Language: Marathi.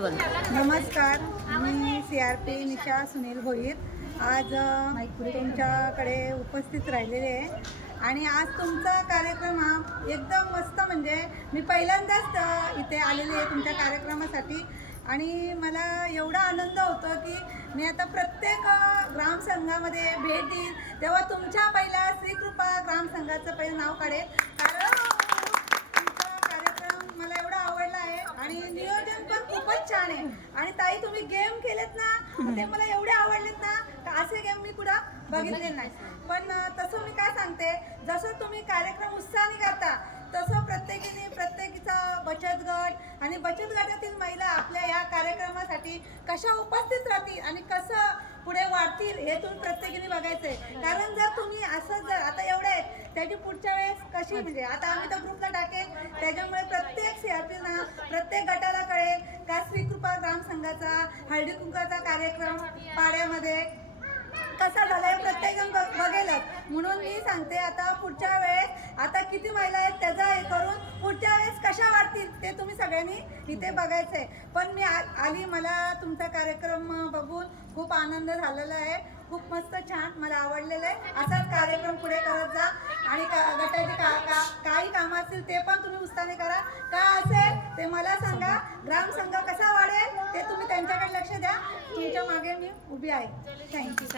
नमस्कार, मी CRP निशा सुनील भोईर आज तुमच्याकडे उपस्थित राहिलेले आहे आणि आज तुमचा कार्यक्रम हा एकदम मस्त, म्हणजे मी पहिल्यांदाच इथे आलेले आहे तुमच्या कार्यक्रमासाठी आणि मला एवढा आनंद होतो की मी आता प्रत्येक ग्रामसंघामध्ये भेट देईल तेव्हा तुमच्या पहिल्या श्रीकृपा ग्रामसंघाचं पहिलं नाव काढेल, कारण तुमचा कार्यक्रम मला एवढा आवडला आहे आणि नियोजन पण खूपच छान आहे. आणि ताई, तुम्ही गेम केलेत ना ते मला एवढे आवडलेत ना, तर असे गेम मी कुठं बघितले नाही. पण तसं मी काय सांगते, जसं तुम्ही कार्यक्रम उत्साहाने करता तसं प्रत्येकीचा बचत गट आणि बचत गटातील महिला आपल्या या कार्यक्रमासाठी कशा उपस्थित राहतील आणि कसं पुढे वाढतील हे तुम्ही प्रत्येकीने बघायचंय. कारण जर तुम्ही असं जर आता एवढे आहेत त्याची पुढच्या वेळेस कशी, म्हणजे आता आम्ही तर ग्रुपला टाकेल, त्याच्यामुळे प्रत्येक CRPना प्रत्येक गटाला कळेल का श्रीकृपा ग्रामसंघाचा हळदी कुंकाचा कार्यक्रम पाड्यामध्ये कसा झाला हे प्रत्येकजण बघेलच. म्हणून मी सांगते, आता पुढच्या वेळेस आता किती महिला आहेत त्याचा हे करून पुढच्या वेळेस कशा वाढतील ते तुम्ही सगळ्यांनी इथे बघायचंय. पण मी आली, मला तुमचा कार्यक्रम बघून खूप आनंद झालेला आहे, खूप मस्त छान मला आवडलेलं आहे. असाच कार्यक्रम पुढे करत जा आणि गटाची काही कामं असतील ते पण तुम्ही उत्साहाने करा. का असेल ते मला सांगा, ग्रामसंघ कसा वाढेल ते तुम्ही त्यांच्याकडे लक्ष द्या. तुमच्या मागे मी उभी आहे. थँक्यू.